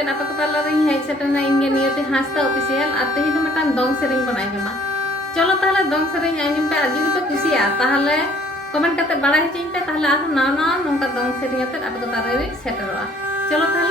कते आप को ताला रे हेज सेटना इंगे नियति हासदा ऑफिशियल और तेही तो मिटान दंग सेरिंग बन आंजमा चलो ताहले दंग सेरिंग आंजम पे आज जुदी पे कुसिया ताहले कमेंट कते बड़ा हेचिन पे ताहले आरो ना ना नोंका दंग सेरिंग आते आप को तारे रे सेटरवा चलो ताहले